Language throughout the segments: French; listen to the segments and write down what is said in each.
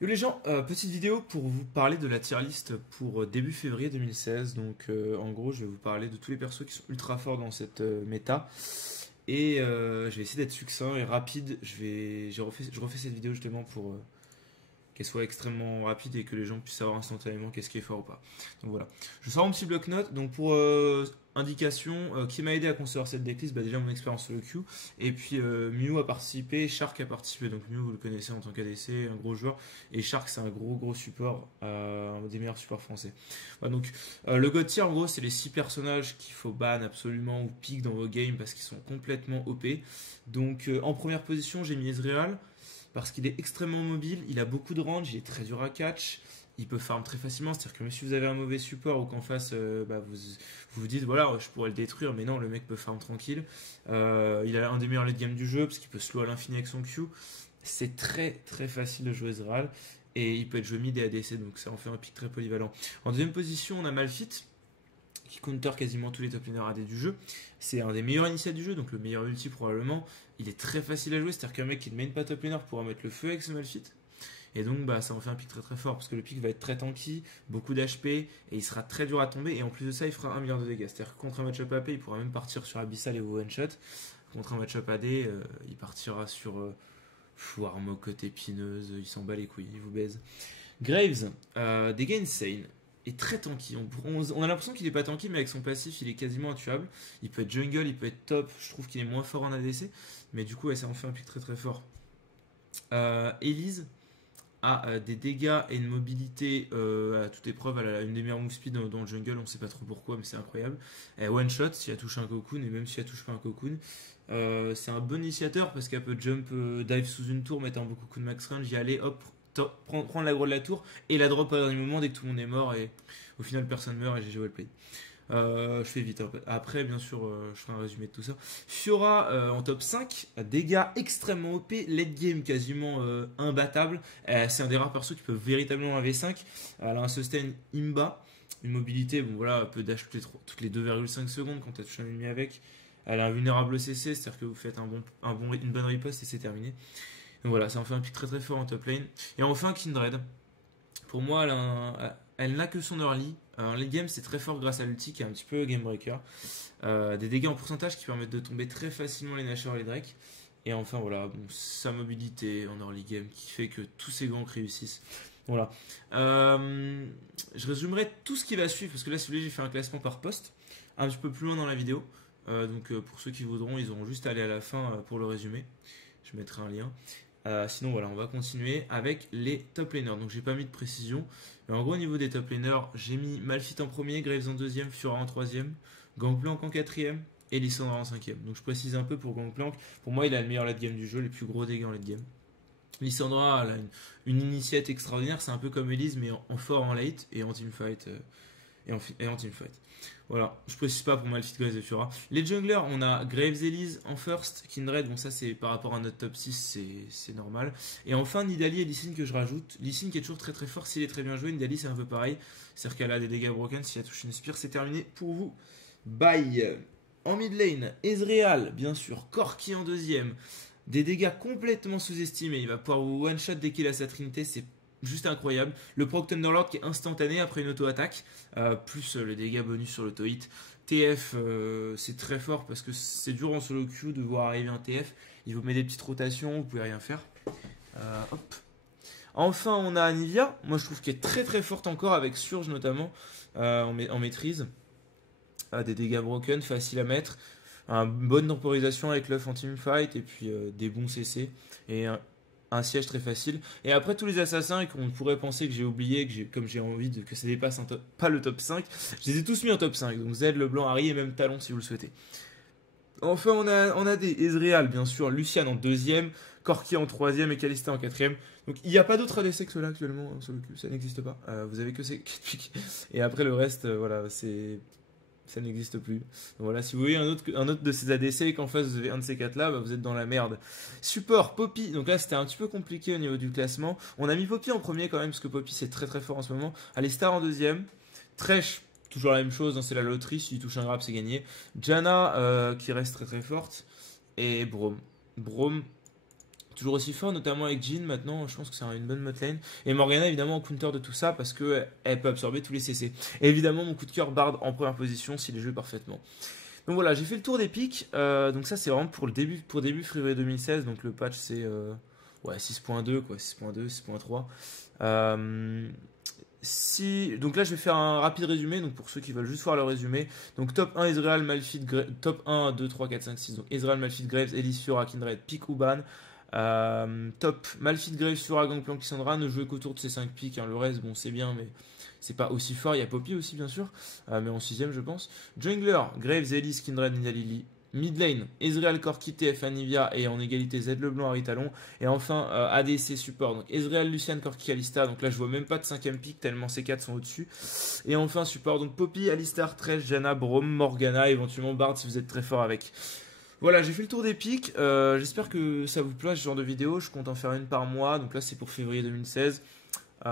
Yo les gens, petite vidéo pour vous parler de la tier list pour début février 2016. Donc en gros je vais vous parler de tous les persos qui sont ultra forts dans cette méta. Et je vais essayer d'être succinct et rapide. Je refais cette vidéo justement pour qu'elle soit extrêmement rapide et que les gens puissent savoir instantanément qu'est-ce qui est fort ou pas. Donc voilà. Je sors mon petit bloc-notes. Donc pour indication, qui m'a aidé à construire cette decklist, bah déjà mon expérience sur le Q. Et puis Mew a participé, Shark a participé. Donc Mew vous le connaissez en tant qu'ADC, un gros joueur. Et Shark c'est un gros support, un des meilleurs supports français. Voilà, donc le God tier en gros c'est les 6 personnages qu'il faut ban absolument ou pick dans vos games parce qu'ils sont complètement OP. Donc en première position j'ai mis Ezreal parce qu'il est extrêmement mobile, il a beaucoup de range, il est très dur à catch, il peut farm très facilement, c'est-à-dire que même si vous avez un mauvais support ou qu'en face vous dites voilà je pourrais le détruire, mais non le mec peut farm tranquille. Il a un des meilleurs late game du jeu parce qu'il peut slow à l'infini avec son Q. C'est très facile de jouer Ezreal et il peut être joué mid et ADC, donc ça en fait un pick très polyvalent. En deuxième position on a Malphite qui counter quasiment tous les top laners AD du jeu. C'est un des meilleurs initiats du jeu, donc le meilleur ulti probablement. Il est très facile à jouer, c'est-à-dire qu'un mec qui ne main pas top laner pourra mettre le feu avec ce Malphite. Et donc bah, ça en fait un pick très fort, parce que le pick va être très tanky, beaucoup d'HP, et il sera très dur à tomber, et en plus de ça il fera 1 milliard de dégâts. C'est-à-dire que contre un match-up AP, il pourra même partir sur Abyssal et one-shot. Contre un match-up AD, il partira sur Warmok, épineuse, il s'en bat les couilles, il vous baise. Graves, dégâts insane, est très tanky. On a l'impression qu'il est pas tanky, mais avec son passif, il est quasiment intuable. Il peut être jungle, il peut être top. Je trouve qu'il est moins fort en ADC, mais du coup, ouais, ça en fait un pick très fort. Elise a des dégâts et une mobilité à toute épreuve. Elle a une des meilleures move speed dans le jungle. On sait pas trop pourquoi, mais c'est incroyable. Elle one shot si elle touche un cocoon, et même si elle touche pas un cocoon. C'est un bon initiateur parce qu'elle peut jump, dive sous une tour, mettre un beau cocoon max range, y aller, hop, prendre l'aggro de la tour et la drop à dernier moment dès que tout le monde est mort et au final personne meurt et j'ai well play. Je fais vite. Après, bien sûr, je ferai un résumé de tout ça. Fiora en top 5, dégâts extrêmement OP, late game quasiment imbattable. C'est un des rares persos qui peut véritablement un V5. Elle a un sustain imba, une mobilité, bon voilà, elle peut dash toutes les 2,5 secondes quand elle touche un ennemi avec. Elle a un vulnérable CC, c'est-à-dire que vous faites une bonne riposte et c'est terminé. Donc voilà, ça en fait un pick très fort en top lane. Et enfin, Kindred. Pour moi, elle n'a que son early. Alors, les games, c'est très fort grâce à l'ulti qui est un petit peu game breaker. Des dégâts en pourcentage qui permettent de tomber très facilement les Nashor et les Drake. Et enfin, voilà, bon, sa mobilité en early game qui fait que tous ses ganks réussissent. Voilà. Je résumerai tout ce qui va suivre parce que là, si vous voulez, j'ai fait un classement par poste un petit peu plus loin dans la vidéo. Donc, pour ceux qui voudront, ils auront juste à aller à la fin pour le résumer. Je mettrai un lien. Sinon voilà, on va continuer avec les top laners. Donc j'ai pas mis de précision. Mais en gros au niveau des top laners, j'ai mis Malphite en premier, Graves en deuxième, Fiora en troisième, Gangplank en quatrième et Lissandra en cinquième. Donc je précise un peu pour Gangplank. Pour moi il a le meilleur late game du jeu, les plus gros dégâts en late game. Lissandra elle a une initiate extraordinaire, c'est un peu comme Elise mais en fort en late et en teamfight. Et en teamfight. Voilà, je précise pas pour Malphite, Graves et Fiora. Les junglers, on a Graves Elise en first, Kindred, bon ça c'est par rapport à notre top 6, c'est normal. Et enfin Nidalee et Lee Sin que je rajoute. Lee Sin qui est toujours très fort s'il est très bien joué, Nidalee c'est un peu pareil. C'est-à-dire qu'elle a des dégâts broken, si elle touche une spire, c'est terminé pour vous. Bye. En mid lane, Ezreal, bien sûr, Corki en deuxième. Des dégâts complètement sous-estimés, il va pouvoir vous one-shot dès qu'il a sa trinité, c'est juste incroyable. Le proc Thunderlord qui est instantané après une auto-attaque, plus le dégât bonus sur l'auto-hit. TF, c'est très fort parce que c'est dur en solo queue de voir arriver un TF. Il vous met des petites rotations, vous pouvez rien faire. Hop. Enfin, on a Anivia. Moi, je trouve qu'elle est très forte encore avec Surge notamment en maîtrise. Des dégâts broken, facile à mettre. Une bonne temporisation avec l'œuf en teamfight et puis des bons CC. Et un siège très facile. Et après tous les assassins qu'on pourrait penser que j'ai oublié, comme j'ai envie que ça dépasse pas le top 5, je les ai tous mis en top 5. Donc Z, Leblanc, Harry et même Talon si vous le souhaitez. Enfin on a des Ezreal bien sûr, Lucian en deuxième, Corki en troisième et Kalista en quatrième. Donc il n'y a pas d'autres ADC que ceux-là actuellement, sur le cul, ça n'existe pas. Vous avez que ces 4 pics. Et après le reste, voilà, ça n'existe plus. Donc voilà, si vous voyez un autre de ces ADC et qu'en face vous avez un de ces 4 là, bah vous êtes dans la merde. Support, Poppy. Donc là c'était un petit peu compliqué au niveau du classement. On a mis Poppy en premier quand même parce que Poppy c'est très fort en ce moment. Alistar en deuxième. Thresh, toujours la même chose, hein, c'est la loterie. S'il touche un grab c'est gagné. Janna qui reste très forte. Et Braum. Braum toujours aussi fort, notamment avec Jhin. Maintenant, je pense que c'est une bonne bot lane. Et Morgana, évidemment, en counter de tout ça parce qu'elle peut absorber tous les CC. Et évidemment, mon coup de cœur, Bard en première position s'il est joué parfaitement. Donc voilà, j'ai fait le tour des pics. Donc ça, c'est vraiment pour début février 2016. Donc le patch, c'est ouais, 6.2, quoi, 6.2, 6.3. Donc là, je vais faire un rapide résumé. Donc pour ceux qui veulent juste voir le résumé. Donc top 1, Ezreal, Malphite, top 1, 2, 3, 4, 5, 6. Donc Ezreal, Malphite, Graves, Elise, Fiora, Kindred, pick Uban. Top Malphite, Graves, Fiora, Gangplank, Lissandra. Ne jouez qu'autour de ces 5 pics. Hein. Le reste, bon, c'est bien, mais c'est pas aussi fort. Il y a Poppy aussi, bien sûr, mais en 6ème, je pense. Jungler, Graves, Elise, Kindred, Nidalee. Mid lane, Ezreal, Corki, TF, Anivia et en égalité Z Leblanc, Harry Talon. Et enfin ADC support, donc Ezreal, Lucian, Corki, Kalista. Donc là je vois même pas de 5ème pick tellement ces 4 sont au-dessus. Et enfin support, donc Poppy, Alistar, Thresh, Janna, Braum, Morgana, éventuellement Bard si vous êtes très fort avec. Voilà, j'ai fait le tour des pics. J'espère que ça vous plaît ce genre de vidéo. Je compte en faire une par mois. Donc là c'est pour février 2016. Si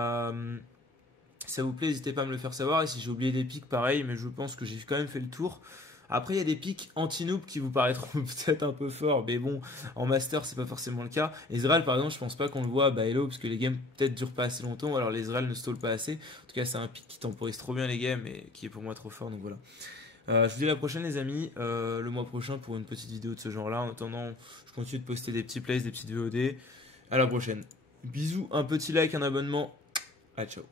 ça vous plaît, n'hésitez pas à me le faire savoir. Et si j'ai oublié des pics, pareil, mais je pense que j'ai quand même fait le tour. Après, il y a des pics anti-noob qui vous paraîtront peut-être un peu forts, mais bon, en master, c'est pas forcément le cas. Ezreal, par exemple, je pense pas qu'on le voit à Baello, parce que les games peut-être durent pas assez longtemps, ou alors les Ezreal ne stall pas assez. En tout cas, c'est un pic qui temporise trop bien les games et qui est pour moi trop fort, donc voilà. Je vous dis à la prochaine, les amis, le mois prochain pour une petite vidéo de ce genre-là. En attendant, je continue de poster des petits plays, des petites VOD. À la prochaine. Bisous, un petit like, un abonnement. Ah, ciao.